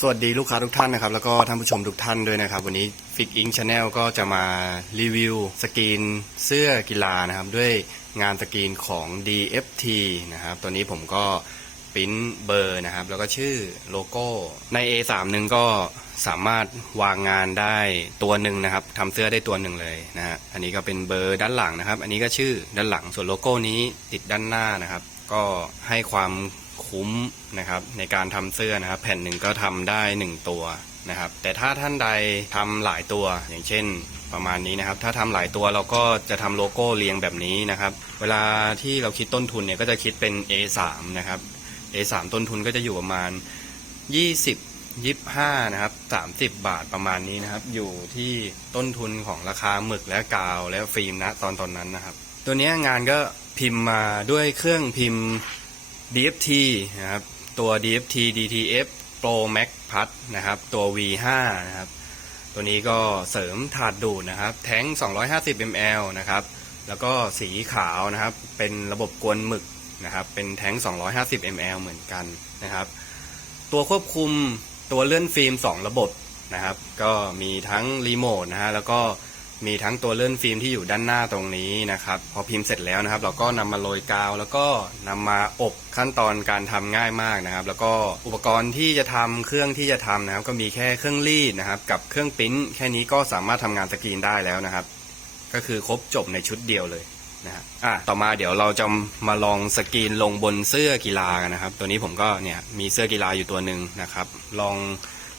สวัสดีลูกค้าทุกท่านนะครับ แล้วก็ท่านผู้ชมทุกท่านด้วยนะครับ วันนี้ฟิกอิงชาแนลก็จะมารีวิวสกรีนเสื้อกีฬานะครับ ด้วยงานสกรีนของ DFT นะครับตัวนี้ผมก็ปิ้นเบอร์นะครับ แล้วก็ชื่อโลโก้ใน A3 หนึ่งก็สามารถวางงานได้ตัวหนึ่งนะครับทำเสื้อได้ตัวหนึ่งเลยนะฮะอันนี้ก็เป็นเบอร์ด้านหลังนะครับ อันนี้ก็ชื่อด้านหลังส่วนโลโก้นี้ติดด้านหน้านะครับ ก็ให้ความ คุ้มนะครับ ในการทำเสื้อนะครับ แผ่นหนึ่งก็ทำได้หนึ่งตัวนะครับ แต่ถ้าท่านใดทำหลายตัวอย่างเช่นประมาณนี้นะครับ ถ้าทำหลายตัวเราก็จะทำโลโก้เรียงแบบนี้นะครับ เวลาที่เราคิดต้นทุนเนี่ยก็จะคิดเป็น A3 นะครับ A3 ต้นทุนก็จะอยู่ประมาณ 20 25นะครับ30บาทประมาณนี้นะครับ อยู่ที่ต้นทุนของราคาหมึกและกาวและฟิล์มนะตอนตอนนั้นนะครับ ตัวนี้งานก็พิมพ์มาด้วยเครื่องพิมพ์ DFT นะครับ ตัว DFT DTF Pro Max Plus นะครับ ตัว V5 นะครับ ตัวนี้ก็เสริมถาดดูดนะครับ แท้ง 250 ml นะครับ แล้วก็สีขาวนะครับ เป็นระบบกวนหมึกนะครับ เป็นแท้ง 250 ml เหมือนกันนะครับ ตัวควบคุมตัวเลื่อนฟิล์ม 2 ระบบนะครับ ก็มีทั้งรีโมทนะฮะ แล้วก็ มีทั้งตัวเลื่อนฟิล์มที่อยู่ด้านหน้าตรงนี้นะครับ พอพิมพ์เสร็จแล้วนะครับ เราก็นำมาโรยกาว แล้วก็นำมาอบขั้นตอนการทำง่ายมากนะครับ แล้วก็อุปกรณ์ที่จะทำเครื่องที่จะทำนะครับ ก็มีแค่เครื่องรีดนะครับ กับเครื่องปิ้นแค่นี้ก็สามารถทำงานสกรีนได้แล้วนะครับ ก็คือครบจบในชุดเดียวเลยนะฮะอะต่อมาเดี๋ยวเราจะมาลองสกรีนลงบนเสื้อกีฬากันนะครับ ตัวนี้ผมก็เนี่ยมีเสื้อกีฬาอยู่ตัวหนึ่งนะครับ ลอง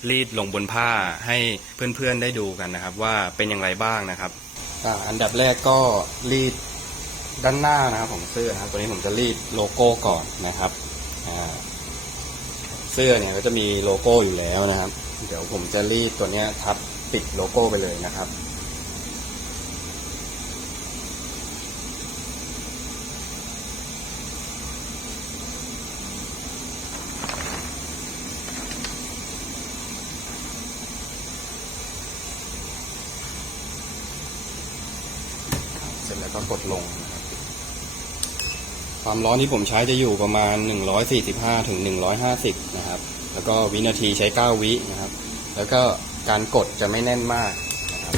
รีดลงบนผ้าให้เพื่อนๆได้ดูกันนะครับ ว่าเป็นอย่างไรบ้างนะครับอันดับแรกก็รีดด้านหน้านะครับของเสื้อนะครับตัวนี้ผมจะรีดโลโก้ก่อนนะครับเสื้อเนี่ยก็จะมีโลโก้อยู่แล้วนะครับ เดี๋ยวผมจะรีดตัวนี้ทับติดโลโก้ไปเลยนะครับ เสร็จแล้วก็กดลงนะครับความร้อนที่ผมใช้จะอยู่ประมาณ 145ถึง150 นะครับ แล้วก็วินาทีใช้ 9 วินะครับ แล้วก็การกดจะไม่แน่นมากนะครับ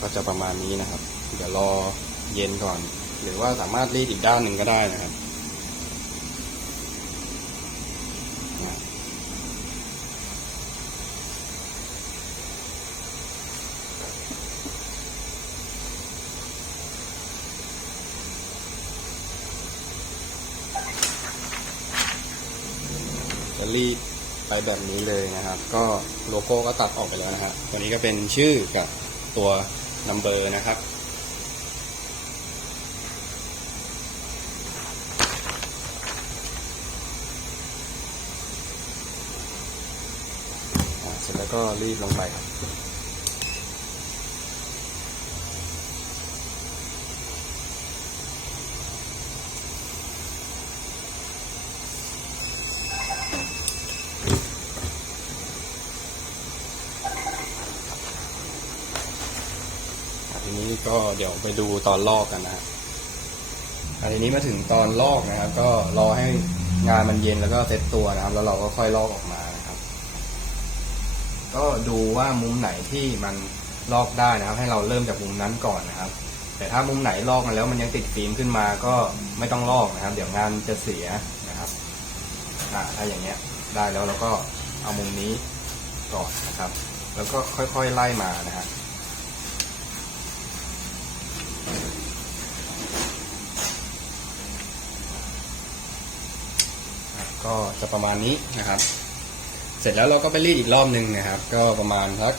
ก็จะประมาณนี้นะครับ เดี๋ยวรอเย็นก่อน หรือว่าสามารถรีดอีกด้านหนึ่งก็ได้นะครับ จะรีดไปแบบนี้เลยนะครับ ก็โลโก้ก็ตัดออกไปแล้วนะครับ ตัวนี้ก็เป็นชื่อกับตัวนัมเบอร์นะครับ เสร็จแล้วก็รีดลงไปครับ ที นี้ก็เดี๋ยวไปดูตอนลอกกันนะฮะอะทีนี้มาถึงตอนลอกนะครับ ก็รอให้งานมันเย็นแล้วก็เซ็ตตัวนะครับ แล้วเราก็ค่อยลอกออกมานะครับ ก็ดูว่ามุมไหนที่มันลอกได้นะครับ ให้เราเริ่มจากมุมนั้นก่อนนะครับ แต่ถ้ามุมไหนลอกมาแล้วมันยังติดฟิล์มขึ้นมาก็ไม่ต้องลอกนะครับ เดี๋ยวงานจะเสียนะครับอ่าถ้าอย่างเงี้ยได้แล้วเราก็เอามุมนี้ก่อนนะครับ แล้วก็ค่อยๆไล่มานะฮะ ก็จะประมาณนี้นะครับ เสร็จแล้วเราก็ไปรีดอีกรอบหนึ่งนะครับ ก็ประมาณสัก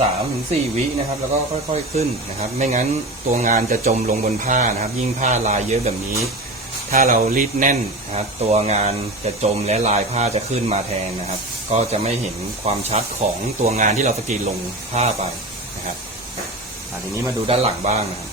สามถึงสี่วินะครับ แล้วก็ค่อยๆขึ้นนะครับ ไม่งั้นตัวงานจะจมลงบนผ้านะครับ ยิ่งผ้าลายเยอะแบบนี้ ถ้าเรารีดแน่นนะครับ ตัวงานจะจมและลายผ้าจะขึ้นมาแทนนะครับ ก็จะไม่เห็นความชัดของตัวงานที่เราสกรีนลงผ้าไปนะครับทีนี้มาดูด้านหลังบ้างนะครับ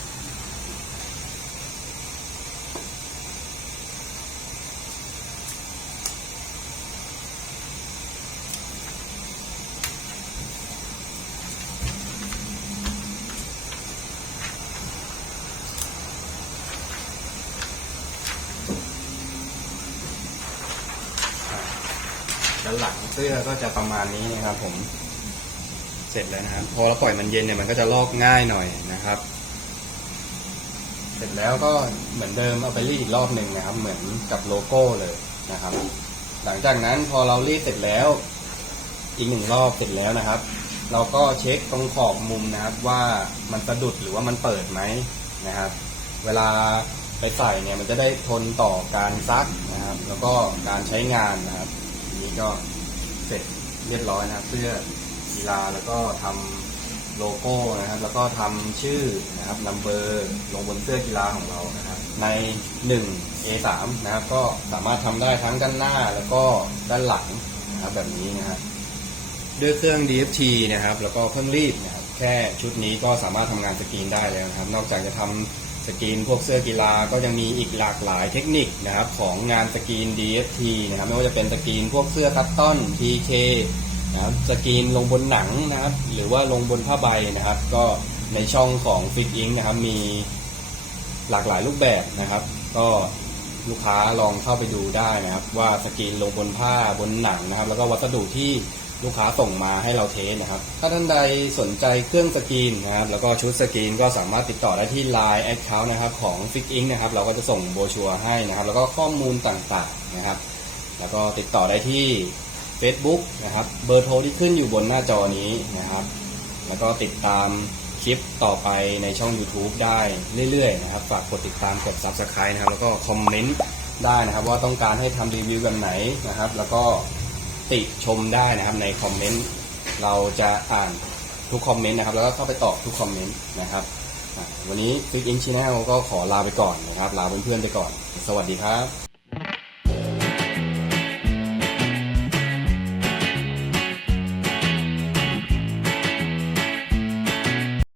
หลังเสื้อก็จะประมาณนี้นะครับผม เสร็จแล้วนะครับ พอเราปล่อยมันเย็นเนี่ยมันก็จะลอกง่ายหน่อยนะครับ เสร็จแล้วก็เหมือนเดิมเอาไปรีดอีกรอบหนึ่งนะครับ เหมือนกับโลโก้เลยนะครับ หลังจากนั้นพอเรารีดเสร็จแล้ว อีกหนึ่งรอบเสร็จแล้วนะครับ เราก็เช็คตรงขอบมุมนะครับ ว่ามันสะดุดหรือว่ามันเปิดไหมนะครับ เวลาไปใส่เนี่ยมันจะได้ทนต่อการซักนะครับ แล้วก็การใช้งานนะครับ นี้ก็เสร็จเรียบร้อยนะครับ เสื้อกีฬาแล้วก็ทำโลโก้นะครับ แล้วก็ทำชื่อนะครับนัมเบอร์ลงบนเสื้อกีฬาของเรานะครับใน 1 A3 นะครับ ก็สามารถทำได้ทั้งด้านหน้าแล้วก็ด้านหลังนะครับแบบนี้นะครับด้วยเครื่อง DFT นะครับ แล้วก็เครื่องรีดนะครับแค่ชุดนี้ก็สามารถทำงานสกรีนได้แล้วนะครับ นอกจากจะทำ สกรีนพวกเสื้อกีฬาก็ยังมีอีกหลากหลายเทคนิคนะครับของงานสกรีน DFT นะครับไม่ว่าจะเป็นสกรีนพวกเสื้อคัตตอน PK นะครับสกรีนลงบนหนังนะครับหรือว่าลงบนผ้าใบนะครับ ก็ในช่องของ Fit Ink นะครับมีหลากหลายรูปแบบนะครับ ก็ลูกค้าลองเข้าไปดูได้นะครับ ว่าสกรีนลงบนผ้าบนหนังนะครับ แล้วก็วัสดุที่ ลูกค้าส่งมาให้เราเทสนะครับ ถ้าท่านใดสนใจเครื่องสกรีนนะครับแล้วก็ชุดสกรีนก็สามารถติดต่อได้ที่ Line Account นะครับของ Fix Ink นะครับเราก็จะส่งโบชัวร์ให้นะครับ แล้วก็ข้อมูลต่างๆนะครับ แล้วก็ติดต่อได้ที่ Facebook นะครับเบอร์โทรที่ขึ้นอยู่บนหน้าจอนี้นะครับ แล้วก็ติดตามคลิปต่อไปในช่อง YouTube ได้เรื่อยๆนะครับฝากกดติดตามกด Subscribe นะครับแล้วก็คอมเมนต์ได้นะครับ ว่าต้องการให้ทำรีวิวแบบไหนนะครับ แล้วก็ ติชมได้นะครับในคอมเมนต์เราจะอ่านทุกคอมเมนต์นะครับ แล้วก็เข้าไปตอบทุกคอมเมนต์นะครับวันนี้ฟิกอินชินแนลก็ขอลาไปก่อนนะครับ ลาเพื่อนๆไปก่อน สวัสดีครับ